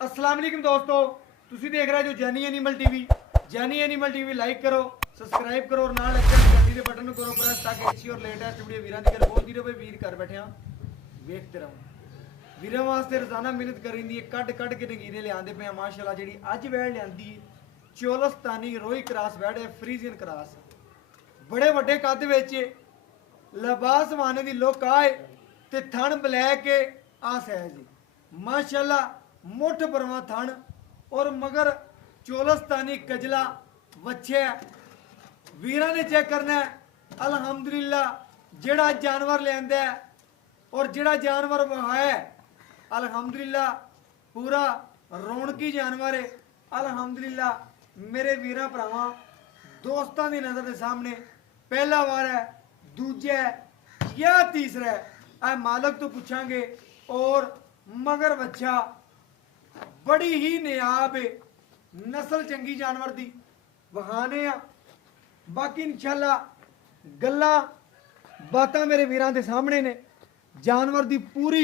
अस्सलाम वालेकुम दोस्तों, ਤੁਸੀਂ ਦੇਖ ਰਹੇ ਜੋ ਜਾਨੀ ਐਨੀਮਲ ਟੀਵੀ। ਜਾਨੀ ਐਨੀਮਲ ਟੀਵੀ ਲਾਈਕ ਕਰੋ, ਸਬਸਕ੍ਰਾਈਬ ਕਰੋ और ਨਾਲ ਘੰਟੀ ਦੇ ਬਟਨ ਨੂੰ ਕਰੋ ਪ੍ਰੈਸ ਤਾਂ ਕਿ ਅੱਛੀ ਔਰ ਲੇਟੈਸਟ ਵੀਡੀਓ ਵੀਰਾਂ ਦੀ ਘਰ ਪਹੁੰਚਦੀ ਰਹੇ। ਵੀਰ ਘਰ ਬੈਠਿਆ ਵੇਖਦੇ ਰਹੋ। ਵੀਰਾਂ ਵਾਸਤੇ ਰੋਜ਼ਾਨਾ ਮਿਹਨਤ ਕਰੀਂਦੀ ਹੈ, ਕੱਢ ਕੇ ਨਗੀਰੇ ਲਿਆਂਦੇ ਪਏ ਮਾਸ਼ਾਅੱਲਾ। ਜਿਹੜੀ ਅੱਜ ਵੈੜ ਲਿਆਂਦੀ ਹੈ ਚੋਲਸਤਾਨੀ ਰੋਈ ਕਰਾਸ ਵੈੜ ਹੈ, ਫਰੀਜ਼ੀਅਨ ਕਰਾਸ, ਬੜੇ ਵੱਡੇ ਕੱਦ ਵਿੱਚ ਲਿਬਾਸ ਮਾਨੇ ਦੀ ਲੁੱਕ ਆਏ ਤੇ ਥਣ ਬਲੈਕ ਆਸ ਹੈ ਜੀ माशाल्लाह। मुठ परवा थन और मगर चोलस्तानी कजला वच्छे वीरा ने चेक करना है। अल्हम्दुलिल्लाह जेड़ा जानवर लेंदा है और जेड़ा जानवर है अल्हम्दुलिल्लाह पूरा रौनकी जानवर है। अल्हम्दुलिल्लाह मेरे वीरा भरावां दोस्तां दी नज़र के सामने पहला बार है, दूजा है या तीसरा है। आ मालक तो पूछांगे। और मगर बच्चा बड़ी ही नियाब है, नस्ल चंगी जानवर दी वहाने आ। बाकी इंशाल्लाह गल्ला बातां मेरे वीरां दे सामने ने। जानवर दी पूरी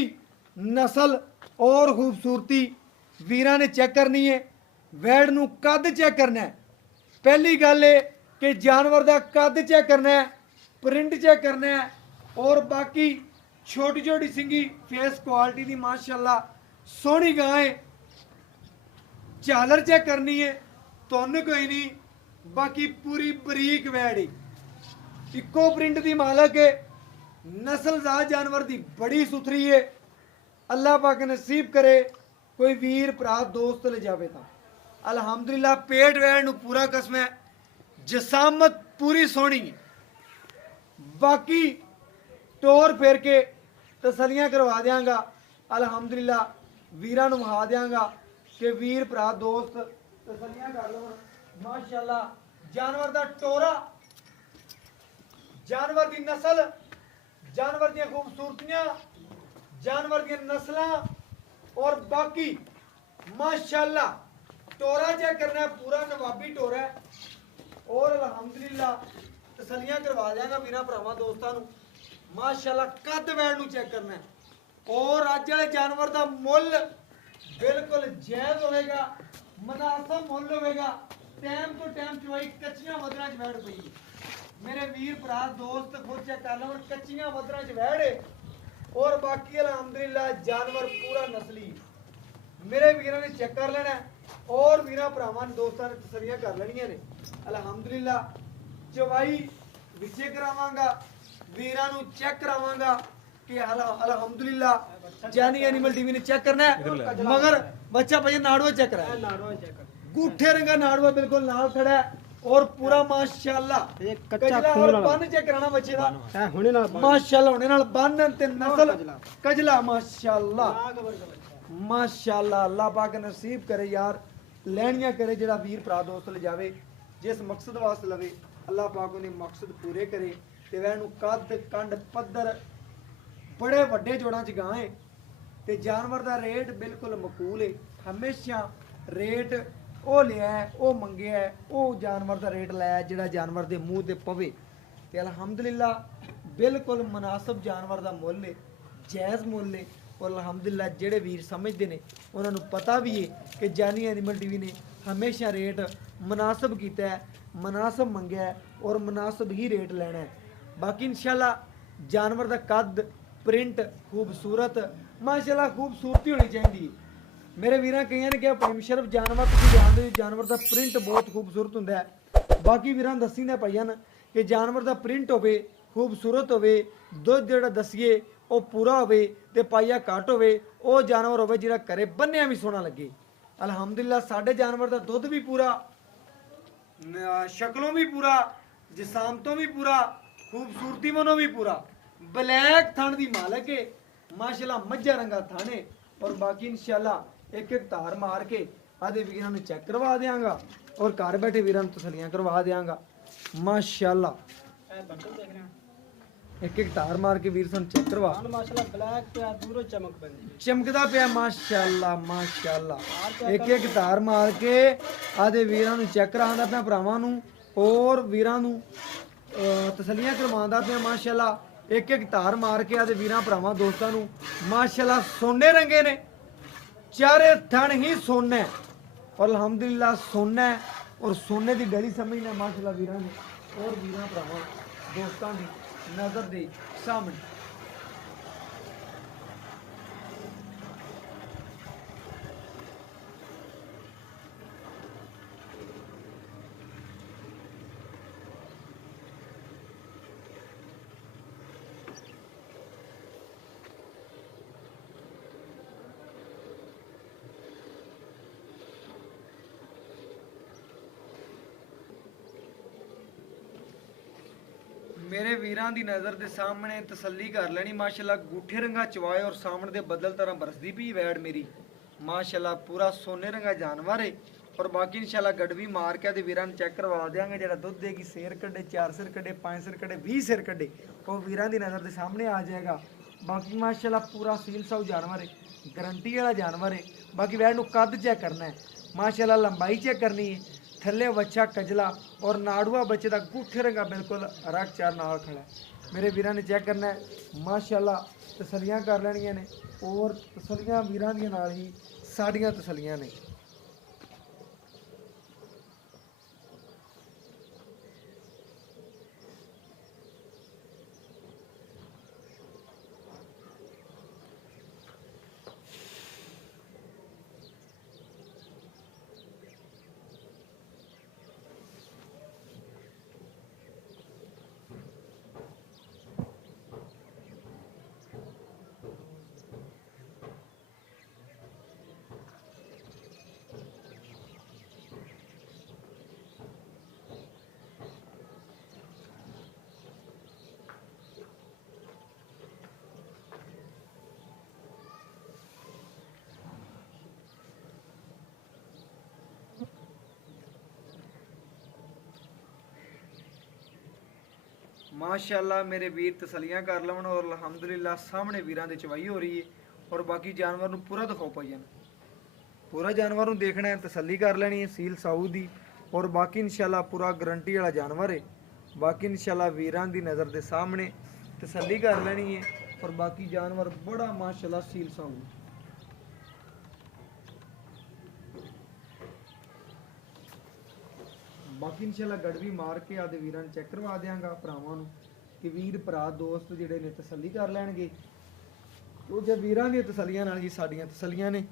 नस्ल और खूबसूरती वीरां ने चेक करनी है। वैड़ नूं कद चेक करना है। पहली गल है कि जानवर दा कद चेक करना है, प्रिंट चेक करना है और बाकी छोटी छोटी सिंगी फेस क्वालिटी दी माशाल्लाह सोहनी गां है। झालर चेक करनी है, तुन कोई नहीं, बाकी पूरी बरीक वैड़ इको प्रिंट दी मालक है। नस्लजात जानवर दी बड़ी सुथरी है। अल्लाह पाक नसीब करे कोई वीर भरा दोस्त ले जावे तां अल्हम्दुलिल्लाह। पेट वैड़ नूं पूरा कसम है, जसामत पूरी सोहनी है। बाकी टोर फेर के तसलियां करवा देंगा अल्हम्दुलिल्लाह। वीरां नूं वहा देंगा कि वीर भरा दोस्त तसलियां कर लो माशाल्लाह। जानवर दा टोरा, जानवर दी नस्ल, जानवर दी खूबसूरतियां, जानवर दी नस्लां और बाकी माशाल्लाह टोरा चेक करना है, पूरा नवाबी टोरा है। और अल्हम्दुलिल्लाह तसलियां करवा देंगा वीरां भरावां दोस्तां नूं माशाल्लाह। कद वैड़ नूं चेक करना है और अज वाले जानवर दा मुੱਲ बिल्कुल जायज़ होगा, मुनासिब मुੱਲ होगा। टाइम तो टाइम चुवाई कच्चियां वदरां च वैड़ पई है। मेरे वीर भरा दोस्त खुद चेक कर लो, कच्चियां वदरां च वैड़ है और बाकी अल्हम्दुलिल्लाह जानवर पूरा नस्ली। मेरे वीरां ने चेक कर लेना है और वीरां भरावां दोस्तां ने तसलियां कर लेनियां ने अल्हम्दुलिल्लाह। चवाई विचे करावांगा, वीरां नूं चेक करावांगा कि अल्हम्दुलिल्लाह। जानी एनिमल टीवी ने चेक करना है मगर बच्चा भैया नाड़ुआ चेक करा है, गूठे रंगा नाड़ुआ बिल्कुल नाल खड़ा है और पूरा माशाल्लाह कजला और बन चेक कराना बच्चे दा हुणे नाल माशाल्लाह, हुणे नाल बन ते नस्ल कजला माशाल्लाह माशाल्लाह। अल्लाह पाक नसीब करे यार, लैनियां करे जेड़ा वीर भरा दोस्त ले जावे जिस मकसद वास्ते लवे अल्लाह पाक उन्हें मकसद पूरे करे। ते वैनू कद कंड पद्धर बड़े वड्डे जोड़ां च गां है ते जानवर दा रेट बिल्कुल मकूल है। हमेशा रेट ओ लिया है, ओ मंगया है, ओ जानवर दा रेट लाया जिहड़ा जानवर दे मूँह ते पवे। ते अल्हम्दुलिल्लाह बिल्कुल मुनासिब जानवर दा मुੱਲ है, जायज़ मुੱਲ है। और अल्हम्दुलिल्लाह जेड़े वीर समझते हैं उन्होंने पता भी है कि जानी एनिमल टीवी ने हमेशा रेट मुनासिब किया है, मुनासिब मंगया है और मुनासिब ही रेट लेना है। बाकी इंशाल्लाह जानवर का कद प्रिंट खूबसूरत माशाल्लाह खूबसूरती होनी चाहिए। मेरे वीरां कई ने कहा परमशरफ जानवर तुसीं जानदे हो जानवर का प्रिंट बहुत खूबसूरत हुंदा है। बाकी वीरां दसी ने पाईयां कि जानवर का प्रिंट होवे, खूबसूरत होवे, दुध जिहड़ा दसीए वो पूरा होवे ते पाइया घट होवे, वो जानवर होवे जिहड़ा घरे बन्निया भी सोहना लगे। अल्हम्दुलिल्लाह साडे जानवर का दुध भी पूरा, शक्लों भी पूरा, जिसामतों भी पूरा, खूबसूरती मनो भी पूरा, ब्लैक थन दी मालक है माशाल्लाह। मज्जा रंगा थन है और बाकी इंशाल्लाह एक एक धार मार के आधे वीरां नूं चेक करवा देंगा और घर बैठे वीरां नूं तसलियां करवा देंगा माशाल्लाह। एक एक धार मार के वीर सन चेक करवा माशाल्लाह ब्लैक पे दूरों चमक बंदी चमकदा पिया माशाल्लाह माशाल्लाह। एक एक धार मार के आधे वीरां नूं चेक करांदा पिया भरावां नूं और वीरां नूं तसलियां करवांदा पिया माशाल्लाह। एक एक धार मार के आधे वीरां भरावां दोस्तां नूं माशाल्लाह। सोने रंगे ने चारे थन ही सोना है और अल्हम्दुलिल्लाह सोना है और सोने की गली समझना माशाल्लाह वीरां ने और वीरां भरावां दोस्तां दी नज़र दे सामने मेरे वीरां दी नज़र दे सामने तसल्ली कर लेनी माशाल्लाह गूठे रंगा चवाए और सामने दे बदल तरह बरसदी पी वैड मेरी माशाल्लाह पूरा सोने रंगा जानवर है और बाकी इंशाल्लाह गड़वी मार के ते वीरां चेक करवा देंगे जेड़ा दुध देगी सिर कड्डे 4 सिर कड्डे 5 सिर कड्डे 20 सिर कड्डे वो वीरां दी नज़र दे सामने आ जाएगा बाकी माशाल्लाह पूरा सील साउ जानवर है गारंटी वाला जानवर है बाकी वैड नू कद चेक करना है माशाल्लाह लंबाई चेक करनी है थले बच्चा कजला और नाड़ुआ बच्चे का गुठे रंगा बिल्कुल रख चार नाल खड़ा है मेरे वीरां ने चेक करना है माशाल्लाह तसलियां कर लेनियां ने और तसलियां वीरां दी नाल ही साड़ियां तसलियां ने माशाल्लाह मेरे वीर तसलियां कर लवन और अल्हम्दुलिल्लाह सामने वीरां दी चवाई हो रही है और बाकी जानवर नू पूरा दिखाओ पाई पूरा जानवर नू देखना है तसल्ली कर लेनी है सील साऊ दी और बाकी इंशाल्लाह पूरा गारंटी वाला जानवर है बाकी इंशाल्लाह वीरां दी नज़र दे सामने तसल्ली कर लेनी है और बाकी जानवर बड़ा माशाल्लाह सील साऊ बाकी इंशाल्लाह गड़वी मार के आदे वीरां चेक करवा देंगा भरावां नू कि वीर भरा दोस्त जिहड़े ने तसल्ली कर लैणगे तो जे वीरां दी तसल्लियां नाल ही साडीआं तसल्लियां ने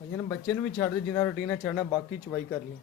भाई बच्चे भी छड़ दे जिन्ना रूटीन है चढ़ना बाकी चवाई कर ली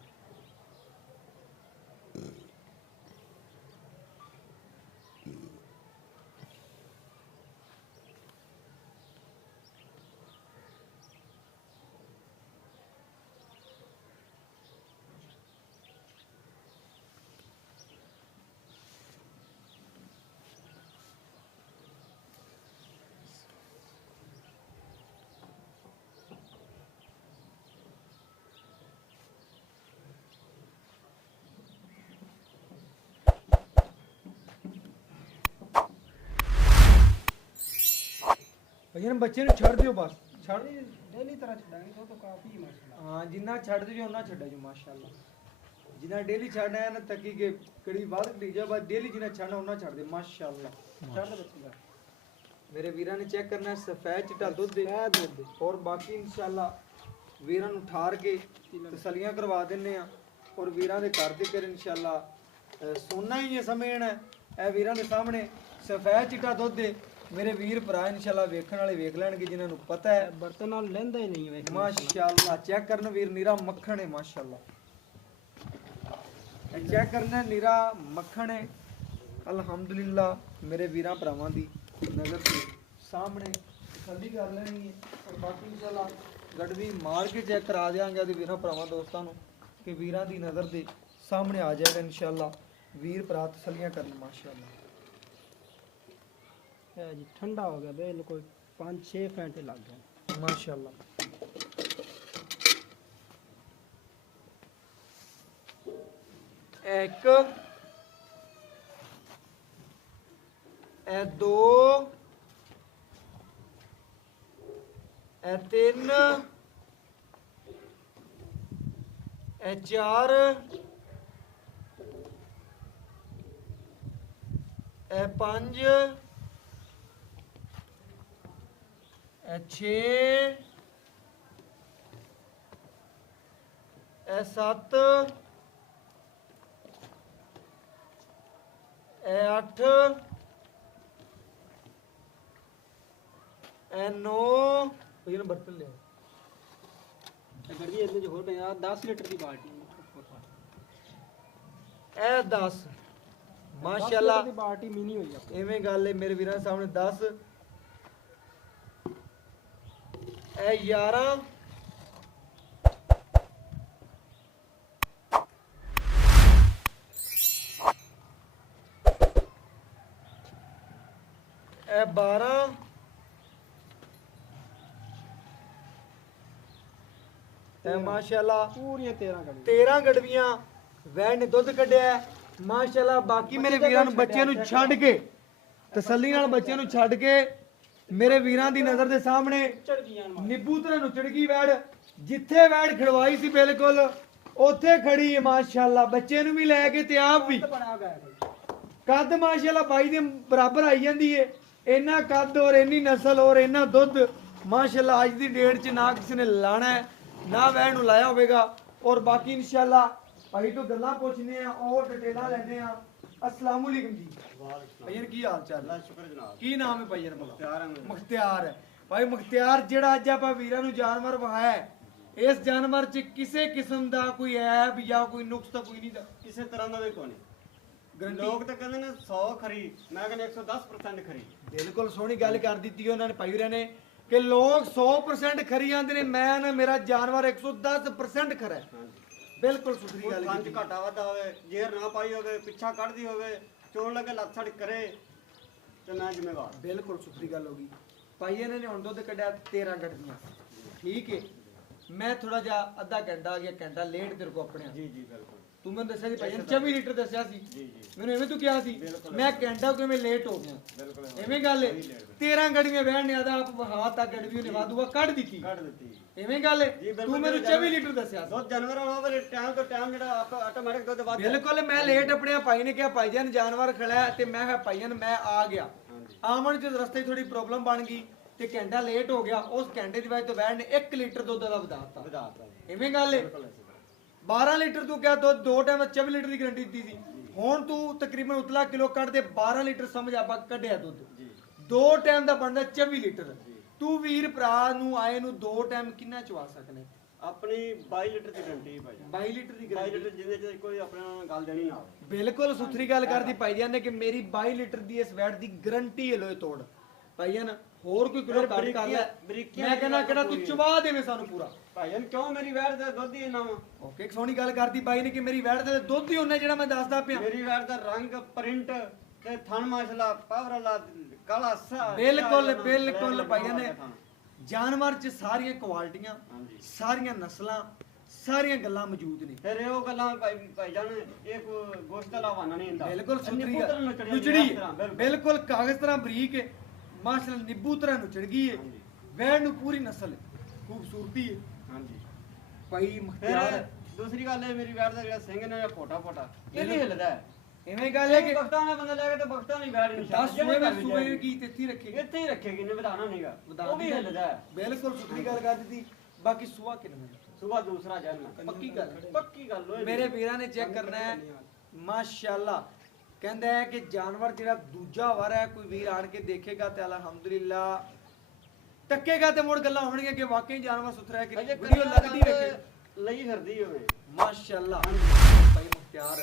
भैया बच्चे ने छड़ दियो बस छड़ डेली तरह छड़ाएंगे तो काफी माशाल्लाह हाँ जिन्ना छड़ दो उन्ना छड़ा जो माशाल्लाह जिन्ना डेली छड़ना है ना तकी के कड़ी बात करी जा बस डेली जिन्ना छड़ना उन्ना छड़ दे माशाल्लाह छड़ दे बच्चे का मेरे वीरां ने चेक करना है सफेद चिट्टा दुध दे और बाकी इंशाल्लाह वीरां नु ठार के तसलियां करवा देने आ और वीरां दे घर ते कर इंशाल्लाह सोना ही है समझना है वीरां दे सामने सफेद चिट्टा दुध दे मेरे वीर भरा इंशाल्लाह वेखण वाले वेख लैणगे जिन्हां नू पता है बर्तन नाल लेंदा ही नहीं वेख माशाल्लाह चेक करना वीर नीरा मक्खन है माशाल्लाह चेक करना नीरा मक्खन है अल्हम्दुलिल्लाह मेरे वीरां भरावां दी नज़र से सामने तसल्ली कर लेनी है और बाकी इंशाल्लाह गड़वी मार के चेक करा देंगे ते वीरां भरावां दोस्तां नू कि वीरां दी नज़र दे सामने आ जाएगा इंशाल्लाह वीर भरा तसल्लियां करन माशाल्लाह जी ठंडा हो गया बिल्कुल 5-6 ਫੈਂਟੇ ਲੱਗ ਗਏ ਮਾਸ਼ਾਅੱਲਾ। ਇੱਕ, ਇਹ ਦੋ, ਇਹ ਤਿੰਨ, ਇਹ ਚਾਰ, ਇਹ ਪੰਜ, ਇਹ ਛੇ, ਇਹ ਸੱਤ, ਇਹ 8, ਇਹ 9, ਇਹ ਨੰਬਰ ਤੇ ਲਿਆ। ਇਹ ਗੱਡੀ ਇਹਦੇ ਚ ਹੋਰ ਪਿਆ 10 ਲੀਟਰ ਦੀ ਬਾਲਟੀ ਇਹ 10 ਮਾਸ਼ਾਅੱਲਾ ਦੀ ਬਾਲਟੀ ਮਿਨੀ ਹੋਈ ਆ ਐਵੇਂ ਗੱਲ ਹੈ ਮੇਰੇ ਵੀਰਾਂ ਸਾਹਮਣੇ 10, ਇਹ 11, ਇਹ 12, ਇਹ ਮਾਸ਼ਾਅੱਲਾ ਪੂਰੀਆਂ 13 ਗੱਡੀ 13 ਗੜਵੀਆਂ ਵੈਣ ਨੇ ਦੁੱਧ ਕੱਢਿਆ ਹੈ। ਮਾਸ਼ਾਅੱਲਾ ਬਾਕੀ ਮੇਰੇ ਵੀਰਾਂ ਨੂੰ ਬੱਚਿਆਂ ਨੂੰ ਛੱਡ ਕੇ ਤਸੱਲੀ ਨਾਲ ਬੱਚਿਆਂ ਨੂੰ ਛੱਡ ਕੇ ਮੇਰੇ ਵੀਰਾਂ ਦੀ ਨਜ਼ਰ ਦੇ ਸਾਹਮਣੇ ਚੜ ਗਈਆਂ ਨਿੱਬੂ ਤਰ੍ਹਾਂ ਨੂੰ ਚੜ ਗਈ ਵੈੜ, ਜਿੱਥੇ ਵੈੜ ਖੜਵਾਈ ਸੀ ਬਿਲਕੁਲ ਉੱਥੇ ਖੜੀ ਹੈ ਮਾਸ਼ਾਅੱਲਾ, ਬੱਚੇ ਨੂੰ ਵੀ ਲੈ ਕੇ ਤੇ ਆਪ ਵੀ ਬਣਾ ਗਿਆ ਕੋਈ ਕੱਦ ਮਾਸ਼ਾਅੱਲਾ ਬਾਈ ਦੇ ਬਰਾਬਰ ਆਈ ਜਾਂਦੀ ਏ। ਇੰਨਾ ਕੱਦ ਔਰ ਇੰਨੀ ਨਸਲ ਔਰ ਇੰਨਾ ਦੁੱਧ ਮਾਸ਼ਾਅੱਲਾ ਅੱਜ ਦੀ ਡੇਟ 'ਚ ਨਾ ਕਿਸੇ ਨੇ ਲਾਣਾ ਹੈ ਨਾ ਵੈਣ ਨੂੰ ਲਾਇਆ ਹੋਵੇਗਾ। ਔਰ ਬਾਕੀ ਇਨਸ਼ਾਅੱਲਾ ਭਾਈ ਤੋਂ ਗੱਲਾਂ ਪੁੱਛਨੇ ਆ ਔਰ ਡਿਟੇਲਾਂ ਲੈਣੇ ਆ। अस्सलाम वालेकुम जी। भाईयन की हाल चाल? शुक्र जनाब। की नाम है भाईयन? मुख्तियार है। मुख्तियार है भाई। मुख्तियार जेड़ा अज आप वीरां नूं जानवर वहाया है इस जानवर च किसी किस्म दा कोई ऐब या कोई नुक्स तो कोई नहीं दा किसी तरह का भी कोई नहीं। गारंटी लोग तो कहते हैं 100 खरी, मैं कहना 110% खरी। बिल्कुल सोहनी गल कर दी उन्होंने भाई वीरां ने कि लोग 100% खरी आंदे ने, मैं ना मेरा जानवर 110% खरा है। हाँ जी। बिल्कुल सुथरी गल पंज कीती। घाटा वाधा होवे, जेर ना पाई होवे, पिछा कढ़दी होवे, चोण लगे लत छड़ करे ते मैं जिम्मेवार। बिल्कुल सुथरी गल होगी। भाई ने हुण दुध कढ़िया 13 गड्डियां, ठीक है। मैं थोड़ा जा अद्धा घंटा या घंटा लेट तेरे को अपने जी जी बिल्कुल। तू मैंने दस्या सी भाई 24 लीटर दस्या सी, जी जी मैंने एवें तू क्या सी बिल्कुल। मैं घंटा को मैं लेट हो गया बिल्कुल एवें गल है। 13 गड्डियां बहन ने आधा आप हाथ तक गड्डी ने वादुआ कढ़ दी कढ़ दी। एवें गल है। जी, बिल्कुल, तू मैंने बिल्कुल। 24 लीटर दस्या सी। दुध जानवर होवे टाइम तो टाइम जेड़ा ऑटोमेटिक दुध वाधा। बिल्कुल मैं लेट अपने भाई ने कहा भाईजान जानवर खड़ा है ते मैं कहा भाईजान मैं आ गया। हाँ जी। आमन च रस्ते च थोड़ी प्रॉब्लम बन गई ते घंटा लेट हो गया। उस घंटे दी वजह तो बहन ने 1 लीटर दुध दा वधाता। वधाता। एवें गल है। बिल्कुल ऐसी बात। 12 लीटर तू क्या दुध दो टाइम 24 लीटर की गारंटी दी थी। हुण तू तकरीबन उतला किलो कट दे 12 लीटर समझ आपा कढ़िया दुध जी दो टाइम दा बनदा 24 लीटर। तू वीर भरा नू आए नू दो टाइम किन्ना चवा सकने? अपनी 22 लीटर की गारंटी भाई। 22 लीटर की 22 गारंटी। लीटर जिंदे च कोई अपने नाल गल देनी ना आवे। बिल्कुल सुथरी गल करदी भाईजान ने कि मेरी 22 लीटर दी इस वैट दी गारंटी है लोए तोड़। भाईजान होर कोई किलो काट कर ले बरीकियां मैं कहना केड़ा तू चवा देवे सानू पूरा। भाईजान क्यों मेरी वैट दा दुध ही इन्ना वा? ओके एक सोहनी गल करदी बाई ने कि मेरी वैट दे दुध ही होना जेड़ा मैं दसदा पिया। मेरी वैट दा रंग प्रिंट ते थन माशाल्लाह पावर वाला काला सा। बिल्कुल बिल्कुल भाईजान ने जानवर च सारियां क्वालिटियां हाँ जी। सारियां नस्लां सारियां गल्लां मौजूद ने। फिर यो गल्लां भाईजान एक गोश्त दा हवाना नहीं हुंदा। बिल्कुल सुथरी निब्बू तरह गल नचड़ी नुचड़ी इस तरह, बिल्कुल। बिल्कुल कागज तरह बरीक है माशाल्लाह निब्बू तरह नुचड़ गई है। हाँ जी। वैड़ नु पूरी नस्ल है खूबसूरती है हाँ जी। भाई फिर मुख्तियार दूसरी गल है मेरी वैट दा जेड़ा सिंग ने फोटा फोटा ये नहीं हिलदा है। एवें गल है कि बख्तां ने बंदा लेके ते बख्तां नहीं वैट नहीं 10 सुबह में सुबह की तेती रखेगी ਇੱਥੇ ਹੀ ਰੱਖੇਗੀ ਨੇ ਵਧਾਣਾ ਨਹੀਂਗਾ। ਵਧਾ ਉਹ ਵੀ ਦਿੱਤਾ। ਹਿੱਲਦਾ ਹੈ। बिल्कुल सुथरी गल कर दी। बाकी सुबह किन्ने ਸੁਬਾ ਦੂਸਰਾ ਜਨਮ पक्की गल ਪੱਕੀ ਗੱਲ ਹੋਏ। मेरे ਵੀਰਾਂ ਨੇ ਚੈੱਕ ਕਰਨਾ ਹੈ ਮਾਸ਼ਾਅੱਲਾ। ਕਹਿੰਦਾ ਹੈ ਕਿ ਜਾਨਵਰ ਜਿਹੜਾ ਦੂਜਾ ਵਾਰ ਹੈ ਕੋਈ ਵੀਰ ਆਣ ਕੇ ਦੇਖੇਗਾ ਤੇ ਅਲਹਮਦੁਲਿਲਾ ਟੱਕੇਗਾ ਤੇ ਮੁੜ ਗੱਲਾਂ ਹੋਣਗੀਆਂ ਕਿ ਵਾਕਈ ਜਾਨਵਰ ਸੁਥਰਾ ਹੈ ਕਿ ਅਜੇ ਵੀਡੀਓ ਲੱਗਦੀ ਵੇਖੇ ਲਈ ਫਿਰਦੀ ਹੋਵੇ। ਮਾਸ਼ਾਅੱਲਾ। ਭਾਈ ਮੁਖਤਿਆਰ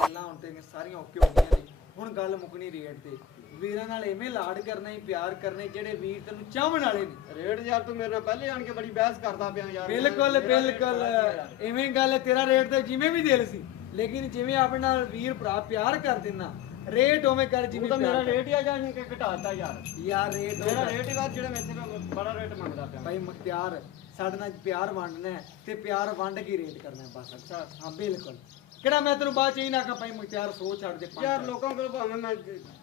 ਗੱਲਾਂ ਹੁਣ ਤੇ ਸਾਰੀਆਂ ਓਕੇ ਹੋ ਗਈਆਂ ਨੇ। ਹੁਣ ਗੱਲ ਮੁਕਣੀ ਰੇਟ ਤੇ ਵੀਰਾਂ ਨਾਲ ਐਵੇਂ ਲਾਡ ਕਰਨਾ ਹੀ ਪਿਆਰ ਕਰਨੇ ਜਿਹੜੇ ਵੀਰ ਤੈਨੂੰ ਚਾਹਣ ਵਾਲੇ ਨੇ। ਰੇਟ ਯਾਰ ਤੂੰ ਮੇਰੇ ਨਾਲ ਪਹਿਲੇ ਆਣ ਕੇ ਬੜੀ ਬਹਿਸ ਕਰਦਾ ਪਿਆ ਯਾਰ। ਬਿਲਕੁਲ ਬਿਲਕੁਲ ਐਵੇਂ ਗੱਲ ਹੈ, ਤੇਰਾ ਰੇਟ ਤੇ ਜਿਵੇਂ ਵੀ ਦਿਲ ਸੀ ਲੇਕਿਨ ਜਿਵੇਂ ਆਪਣੇ ਨਾਲ ਵੀਰ ਭਰਾ ਪਿਆਰ ਕਰ ਦਿੰਨਾ ਰੇਟ ਉਵੇਂ ਕਰ ਉਹ ਜਿਵੇਂ ਤਾਂ ਮੇਰਾ ਪਿਆਰ ਰੇਟ ਹੀ ਆ ਜਾਂ ਕਿ ਘਟਾਤਾ ਯਾਰ ਯਾਰ ਰੇਟ ਮੇਰਾ ਰੇਟ ਹੀ ਬਾਅਦ ਜਿਹੜੇ ਮੈਥੇ ਬੜਾ ਰੇਟ ਮੰਗਦਾ ਪਿਆ ਭਾਈ ਮੁਖਤਿਆਰ ਸਾਡੇ ਨਾਲ ਪਿਆਰ ਵੰਡਣਾ ਹੈ ਤੇ ਪਿਆਰ ਵੰਡ ਕੇ ਰੇਟ ਕਰਨਾ ਹੈ ਬਸ। ਅੱਛਾ ਹਾਂ ਬਿਲਕੁਲ। ਕਿਹੜਾ ਮੈਂ ਤੈਨੂੰ ਬਾਅਦ ਚ ਹੀ ਨਾ ਕਹਾਂ ਭਾਈ ਮੁਖਤਿਆਰ ਸੋਚ ਛੱਡ ਦੇ ਪੰਜ ਯਾਰ ਹਜ਼ਾਰ। ਲੋਕਾਂ ਕੋਲ ਭਾਵੇਂ ਮੈਂ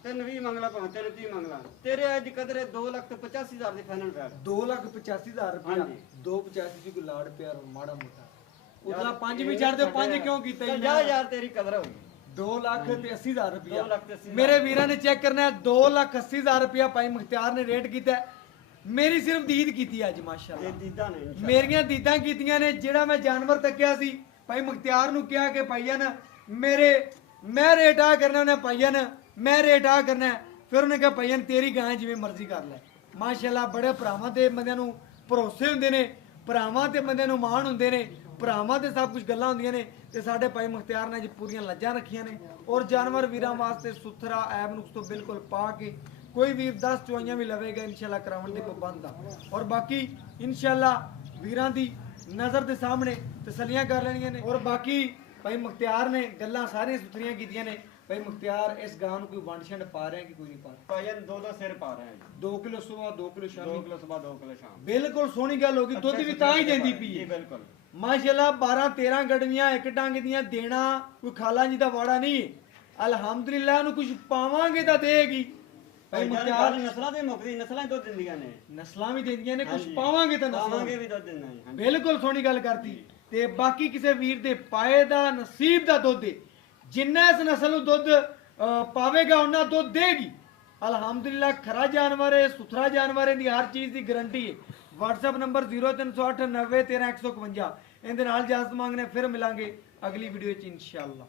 320 ਮੰਗਲਾ ਭਾਵੇਂ ਤੇਰੇ 30 ਮੰਗਲਾ ਤੇਰੇ ਅੱਜ ਕਦਰੇ 2,85,000 ਦੀ ਫਾਈਨਲ ਰੇਟ 2,85,000 ਰੁਪਇਆ ਹਾਂਜੀ। 285 ਦੀ ਕੋਈ ਲਾੜ ਪਿਆਰ ਮਾੜਾ ਮੋਟਾ ਉਤਲਾ ਪੰਜ ਵੀ ਛੱਡ ਦੇ ਪੰਜ ਕਿਉਂ ਕੀਤਾ ਚੱਲ ਜੀ ਜਾ ਯਾਰ ਤੇਰੀ ਕਦਰ ਹੋਊਗੀ 2,80,000 ਰੁਪਇਆ 2,80,000 ਮੇਰੇ ਵੀਰਾਂ ਨੇ ਚੈੱਕ ਕਰਨਾ ਹੈ 2,80,000 ਰੁਪਇਆ ਭਾਈ ਮੁਖਤਿਆਰ ਨੇ ਰੇਟ ਕੀਤਾ ਹੈ। ਮੇਰੀ ਸਿਰਫ ਦੀਦ ਕੀਤੀ ਅੱਜ ਮਾਸ਼ਾਅੱਲਾ। ਇਹ ਦੀਦਾ ਨੇ ਇਨਸ਼ਾ ਮੇਰੀਆਂ ਦੀਦਾਂ ਕੀਤੀਆਂ ਨੇ। ਜਿਹੜਾ ਮੈਂ ਜਾਨਵਰ ਤੱਕਿਆ ਸੀ ਭਾਈ ਮੁਖਤਿਆਰ ਨੂੰ ਕਿਹਾ ਕਿ ਭਾਈਆਨ ਮੈਂ ਰੇਟ ਆ ਕਰਨਾ, ਉਹਨੇ ਭਾਈਆਨ ਮੈਂ ਰੇਟ ਆ ਕਰਨਾ ਹੈ। ਫਿਰ ਉਹਨੇ ਕਿਹਾ ਭਾਈਆਨ ਤੇਰੀ ਗਾਂ ਜਿਵੇਂ ਮਰਜ਼ੀ ਕਰ ਲੈ। ਮਾਸ਼ਾਅੱਲਾ ਬੜੇ ਭਰਾਵਾਂ ਤੇ ਬੰਦਿਆਂ ਨੂੰ ਭਰੋਸੇ ਹੁੰਦੇ ਨੇ, ਭਰਾਵਾਂ ਤੇ ਬੰਦਿਆਂ ਨੂੰ ਮਾਣ ਹੁੰਦੇ ਨੇ, ਭਰਾਵਾਂ ਤੇ ਸਭ ਕੁਝ ਗੱਲਾਂ ਹੁੰਦੀਆਂ ਨੇ। ਤੇ ਸਾਡੇ ਭਾਈ ਮੁਖਤਿਆਰ ਨੇ ਜੀ ਪੂਰੀਆਂ ਲੱਜਾਂ ਰੱਖੀਆਂ ਨੇ ਔਰ ਜਾਨਵਰ ਵੀਰਾਂ ਵਾਸਤੇ ਸੁਥਰਾ ਐਬ ਨੁਕਸ ਤੋਂ ਬਿਲਕੁਲ ਪਾ ਕੇ ਕੋਈ ਵੀਰ 10 ਚੁਆਈਆਂ ਵੀ ਲਵੇਗਾ ਇਨਸ਼ਾਅੱਲਾ ਕਰਾਉਣ ਦੀ ਪਾਬੰਦ ਆ। ਔਰ ਬਾਕੀ ਇਨਸ਼ਾਅੱਲਾ ਵੀਰਾਂ ਦੀ ਨਜ਼ਰ ਦੇ ਸਾਹਮਣੇ ਤਸੱਲੀਆਂ ਕਰ ਲੈਣੀਆਂ ਨੇ। ਔਰ ਬਾਕੀ ਭਾਈ ਮੁਖਤਿਆਰ ਨੇ ਗੱਲਾਂ ਸਾਰੀਆਂ ਸੁਥਰੀਆਂ ਕੀਤੀਆਂ ਨੇ। ਭਾਈ ਮੁਖਤਿਆਰ ਇਸ ਗਾਂ ਨੂੰ ਕੋਈ ਵੰਡ ਛੰਡ ਪਾ ਰਿਹਾ ਕਿ ਕੋਈ ਨਹੀਂ ਪਾ ਰਿਹਾ? ਭਾਈ 2 ਸਿਰ ਪਾ ਰਹੇ ਆ 2 ਕਿਲੋ ਸਵੇਰ 2 ਕਿਲੋ 2 ਸ਼ਾਮੀ। ਕਿਲੋ ਸਵੇਰ 2 ਕਿਲੋ ਸ਼ਾਮ ਬਿਲਕੁਲ ਸੋਹਣੀ ਗੱਲ ਹੋ ਗਈ। ਦੁੱਧ ਵੀ ਤਾਂ ਹੀ ਦਿੰਦੀ ਪਈ ਜੀ ਹੈ ਬਿਲਕੁਲ ਮਾਸ਼ਾਅੱਲਾ। 12 13 ਗੜਵੀਆਂ ਇੱਕ ਡੰਗ ਦੀਆਂ ਦੇਣਾ ਕੋਈ ਖਾਲਾ ਜੀ ਦਾ ਵਾੜਾ ਨਹੀਂ। ਅਲਹਮਦੁਲਿਲਾ ਉਹਨੂੰ ਕੁਝ ਪਾਵਾਂਗੇ ਤਾਂ ਦੇਗੀ। ਭਾਈ ਮੁਖਤਿਆਰ ਨਸਲਾਂ ਦੇ ਮੁਕਦੀ ਨਸਲਾਂ ਦੁੱਧ ਦਿੰਦੀਆਂ ਨੇ ਨਸਲਾਂ ਵੀ ਦਿੰਦੀਆਂ ਨੇ, ਕੁਝ ਹਾਂਜੀ। ਪਾਵਾਂਗੇ ਤਾਂ ਨਸਲਾਂ ਪਾਵਾਂਗੇ ਵੀ ਦੁੱਧ ਦਿੰਦਾ ਜੀ ਹਾਂਜੀ। ਬਿਲਕੁਲ ਸੋਹਣੀ ਗੱਲ ਕਰਤੀ। ਤੇ ਬਾਕੀ ਕਿਸੇ ਵੀਰ ਦੇ ਪਾਏ ਦਾ ਨਸੀਬ ਦਾ ਦੁੱਧ ਹੈ। ਜਿੰਨਾ ਇਸ ਨਸਲ ਨੂੰ ਦੁੱਧ ਪਾਵੇਗਾ ਉਹਨਾਂ ਦੁੱਧ ਦੇਗੀ। ਅਲਹਮਦੁਲਿਲਾ ਖਰਾ ਜਾਨਵਰ ਹੈ, ਸੁਥਰਾ ਜਾਨਵਰ ਹੈ, ਦੀ ਹਰ ਚੀਜ਼ ਦੀ ਗਾਰੰਟੀ ਹੈ। WhatsApp ਨੰਬਰ 0308 90 13 151 ਇਹਦੇ ਨਾਲ ਇਜਾਜ਼ਤ ਮੰਗਨੇ। ਫਿਰ ਮਿਲਾਂਗੇ ਅਗਲੀ ਵੀਡੀਓ 'ਚ ਇਨਸ਼ਾਅੱਲਾ।